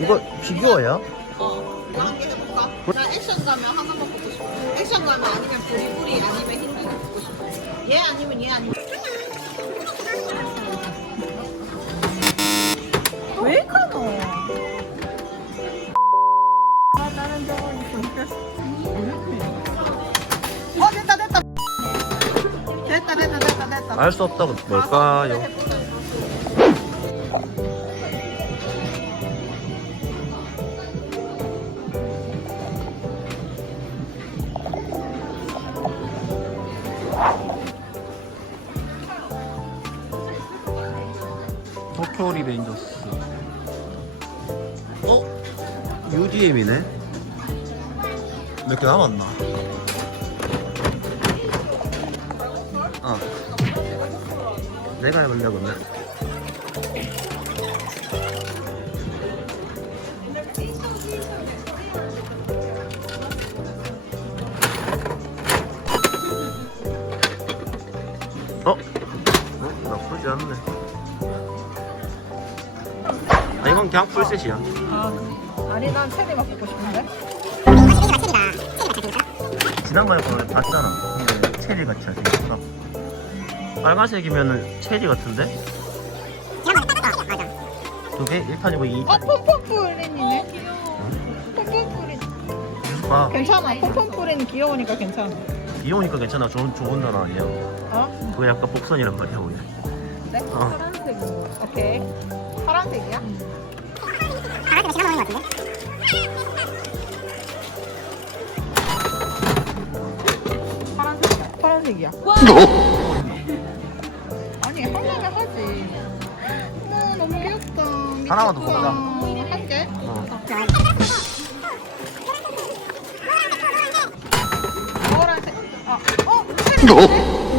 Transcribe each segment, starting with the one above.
이거 피규어야? 어, 이거 한개 해볼까? 나 액션 가면 하나만 뽑고 싶어. 액션 가면 아니면 부리부리 아니면 힌두 뽑고 싶어. 얘 아니면 얘 아니면. 왜 가노? 아. 어, 됐다, 됐다. 됐다, 됐다, 됐다, 됐다. 알 수 없다고 뭘까요? 도쿄 리벤져스 어? UDM이네? 몇 개 남았나? 어 내가 해볼려 그 아 그냥 풀셋이야 아, 아니, 난 체리 먹고 싶은데? 지난번에 거를 봤잖아 근데 체리 같이 생겼어 빨간색이면은 체리 같은데? 두개 1탄이고 2탄 어, 폼폼프린이네. 폼폼프린. 봐 괜찮아. 폼폼프린 귀여우니까 괜찮아. 귀여우니까 괜찮아 좋은, 좋은 단어 아니야 어? 그거 약간 복선이란 말이야 오늘 네? 어. 파란색으로. 오케이. 파란색이야? 파란색이야. 파란색이야. 아니, 하려면 하지. 어머, 너무 귀엽다. 하나만 더. 먹자. 한 개? 어. 노란색. 아, 어? 체리.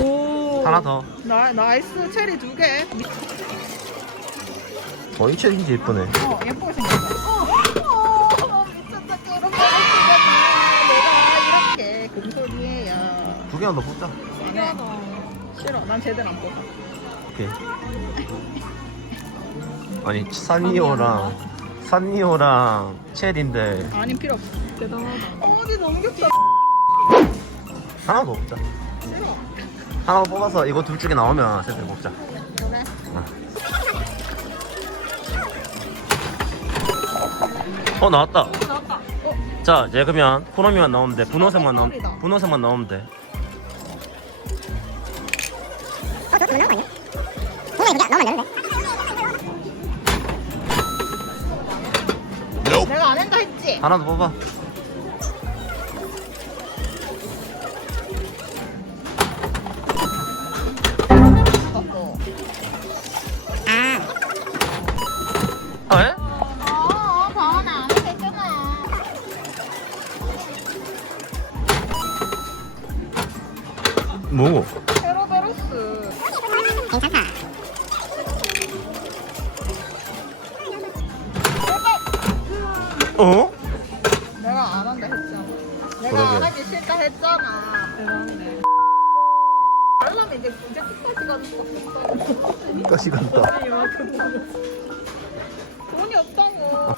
오. 하나 더 나, 나이스. 체리 두 개. 미- 어, 이 체리 진짜 예쁘네 어, 예쁘게 생겼어. 어, 어, 미쳤다. 저렇게 생겼잖아. 내가 이렇게 금소리예요. 두 개만 더 뽑자 안 해. 싫어. 난 제대로 안 뽑아. 오케이 아니 산리오랑 산리오랑 체리인데 아님 필요 없어. 대단하다. 어디 너무 귀엽다. 하나 더 뽑자 싫어. 하나 더 뽑아서 이거 둘 중에 나오면 세트 뽑자 그래. 어 나왔다. 나왔다. 어, 자 이제 그러면 코노미만 나오면 돼. 분홍색만 나오면. 분홍색만 나오면 돼. 내가 안 한다 했지? 하나 더 뽑아 뭐고? 헤로베로스. 어? 내가 안 한다 했잖아. 내가 그러게. 안 하기 싫다 했잖아. 대단해. 알람이 이제 이제 끝까지 가는 것 같았어. 여기까지 간다 이만큼 돈이 없다고.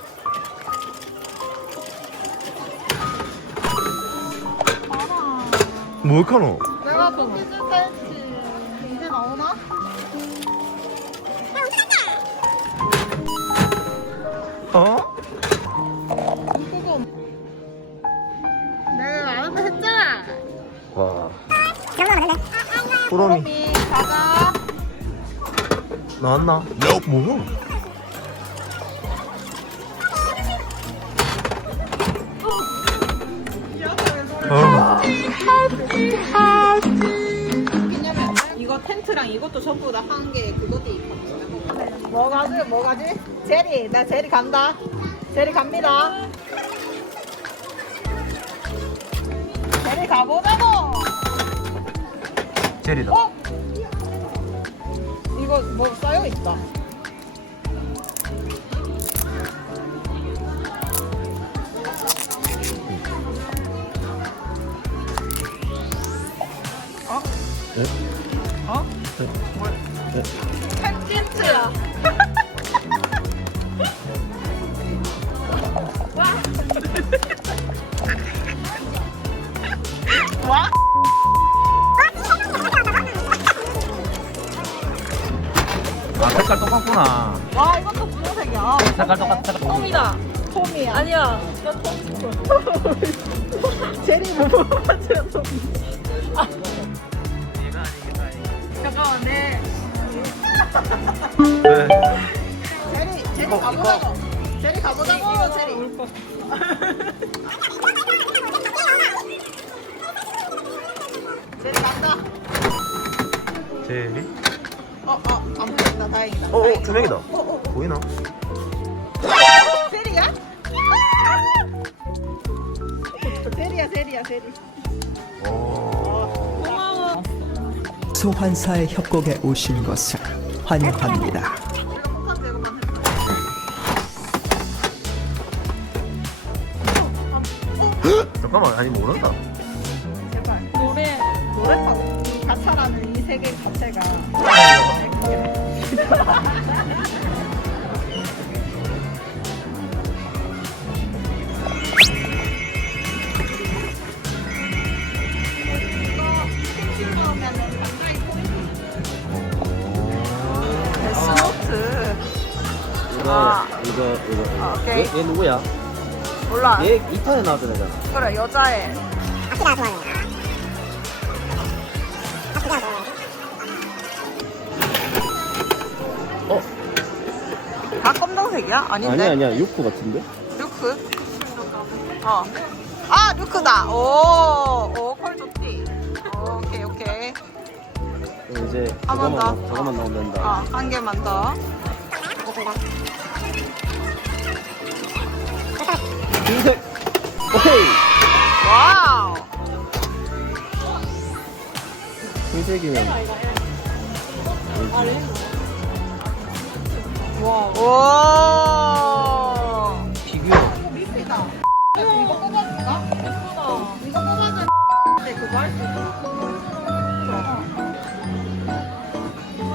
뭘까노? 돈 빚을 뺐지. 이제 나오나? 어? 그거. 내가 안 한다 했잖아. 와 코노미 그럼이 가자. 나왔나? 뭐야? 이거 텐트랑 이것도 전부 다한개 그거 돼 있거든. 뭐 가지? 뭐 가지? 제리, 나 제리 간다. 제리 갑니다. 제리 가보자고. 젤이다 어? 이거 뭐 쌓여 있다. 어? 뭐? 콘텐츠. 와. 와. 아 색깔 똑같구나. 와 이것도 분홍색이야. 색깔 똑같 색깔 똑같. 톰이다. 톰이야. 아니야. 나톰 톰. 제리 못 맞추는 잠깐만, 내. 네. 제리 제리 가보자고. 제리 가보자고 제리. 제리 간다. 제리? 어 어 안 보인다 다행이다. 어, 어, 다행이다. 두 명이다. 어, 어, 보이나? 제리야? 제리야 제리야 제리. 오. 소환사의 협곡에 오신 것을 환영합니다. 잠깐만, 아니 모른다. 제발. 노래. 노래하고 이 가차라는 이 세계 자체가 아. 이거 이거 아, 이거 오케이. 얘, 얘 누구야? 몰라 얘 2탄에 나왔던 애잖아 그래 여자애 어? 다 검정색이야? 아닌데? 아니야 아니야 육구 같은데? 류크? 어. 아, 류크다. 오, 오, 컬 좋지. 오, 오케이, 오케이. 그럼 이제 한 번 저거만 더. 나- 저거만 나오면 된다 어, 한 개만 더. 오케이 와우. 흰색이면 오. 피규어 미피다. 이거 뽑아줄까? 예쁘다. 이거 뽑아줘. 근데 그거 할수 있어.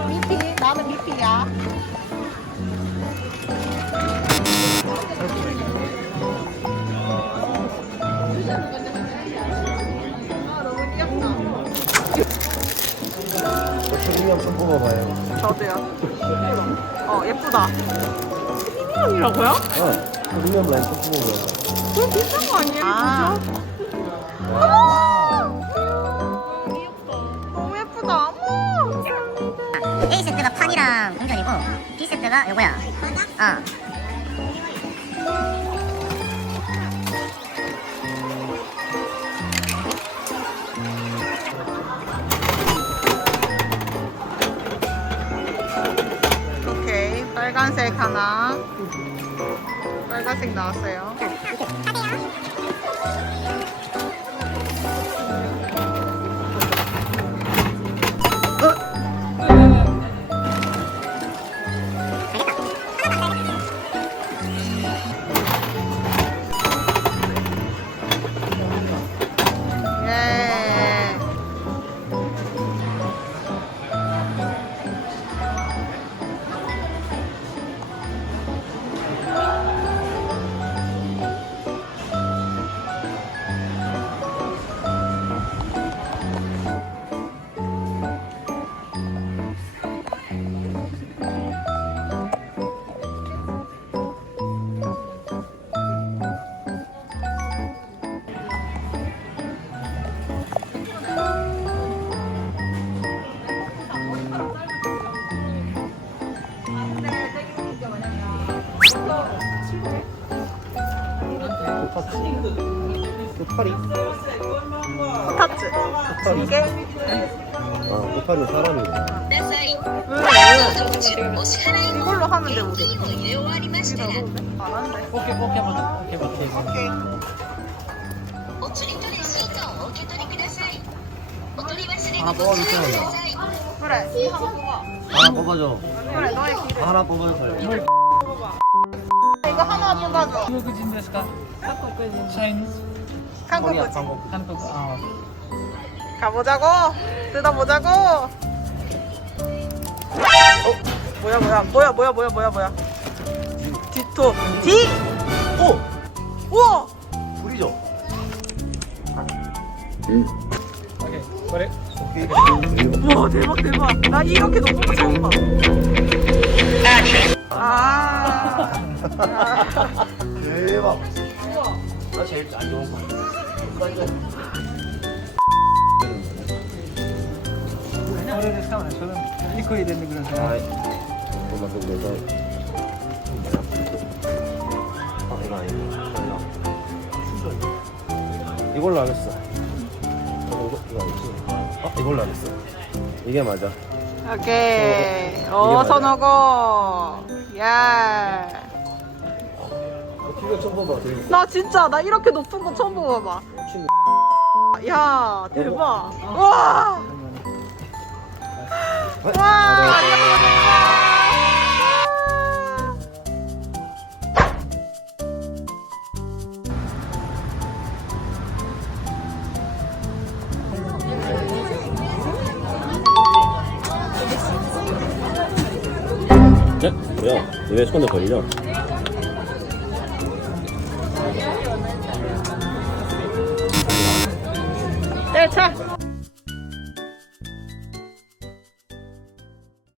미피, 나는 미피야. 한번 뽑아봐요 저도요. 어, 예쁘다. 이라고요? 어 초딩이 한번 랜턴 뽑아봐요 그거 비싼 거 아니에요? 아. 아. 너무 예쁘다. 어머. A 세트가 판이랑 동전이고 B 세트가 요거야. 어. 빨간색 하나. 빨간색 나왔어요. 꼬파리 코타츠. 이게 어 꼬파리는 사람이고 이걸로 하면 돼 우리. 안 한대. 오케이 오케이 보자. 오케이 오케이. 오케이. 하나 뽑아주세요 그래. 이 하나 뽑아. 하나 뽑아줘 그래. 너의 길을. 하나 뽑아줘 이거 하나 뽑아줘. 中国人ですか？チャイニーズ？ 한국 거지. 한국 아. 가보자고. 뜯어보자고. 어? 뭐야 뭐야 뭐야 뭐야 뭐야 뭐야 뭐야. 디토. 디. 오! 우와. 불이죠? 오케이. これ 우와 대박 대박. 나 이렇게 높은 거 처음 봐. 대박. 나 제일 안 좋은 거. 이걸로 하겠어. 어, 이거, 이거 아니지? 어, 이걸로 하겠어. 이게 맞아. 오케이. 어, 오, 선호고. 예. 키가 처음 봐봐. 되게 나 진짜 나 이렇게 높은 거 처음 봐봐. 야 대박. 와. 와. 네? 뭐야? 왜 손에 걸려?